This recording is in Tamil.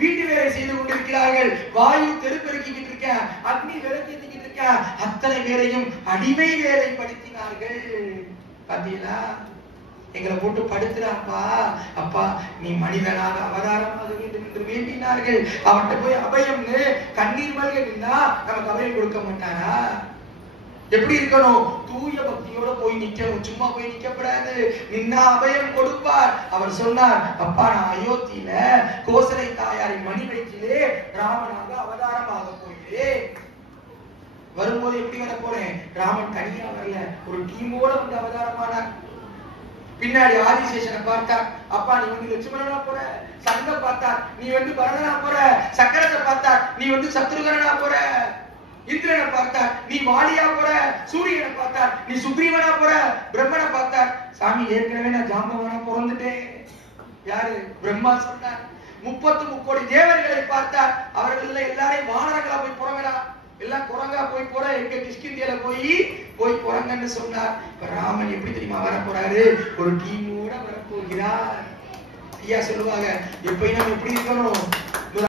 வீட்டு வேலை செய்து கொண்டிருக்கிறார்கள், வாயு தெருப்பெருக்கிக்கிட்டு இருக்க, அக்னி விளக்கேற்றிக்கிட்டு இருக்க, அத்தனை பேரையும் அடிமை வேலைப்படுத்தினார்கள். பாத்தீங்களா? எங்களை போட்டு படுத்துறாப்பா, அப்பா நீ மனிதனாக அவதாரமாக வேண்டும் என்று வேண்டினார்கள். அவன்கிட்ட போய் அபயம்னு கண்ணீர் மல்க நின்னா நமக்கு அபயம் கொடுக்க மாட்டாரா? எப்படி இருக்கணும்? தூய பக்தியோட போய் நிக்கணும், சும்மா போய் நிக்கப்படாது. நின்னா அபயம் கொடுப்பார். அவர் சொன்னார், அப்பா நான் அயோத்தியில கோசலை தாயாரின் மணி வயிற்றிலே ராமனாக அவதாரமாக போகிறேன். வரும்போது எப்படி வர போறேன்? ராமன் தனியா வரல, ஒரு டீமோட வந்து அவதாரமானார். பின்னாடி ஆதிசேஷனை பார்த்தார், அப்பா நீ வந்து லட்சுமணனா போற. சங்க பார்த்தார், நீ வந்து பரதனா போற. சக்கரத்தை பார்த்தார், நீ வந்து சத்ருகனா போற. இந்திரனை பார்த்தார், நீ வாலியா போற. சூரியனை பார்த்தார், நீ சுக்ரீவனா போற. பிரம்மனை பார்த்தார், சாமி ஏற்கனவே நான் ஜாம்பவானா பிறந்துட்டேன். யாரு? பிரம்மா சொன்னார். 33 கோடி தேவர்களை பார்த்தார், அவர்கள் எல்லாரையும் வானரங்களா போய் புறங்கடா, எல்லாம் குரங்கா போய் போற, எங்க கிஷ்கிந்தியில போய் குரங்கன்னு சொன்னார். இப்ப ராமன் எப்படி தெரியுமா வர போறாரு? ஒரு டீமோட வரப்போகிறார். ஐயா சொல்லுவாங்க, எப்பயும் நம்ம எப்படி இருக்கணும்?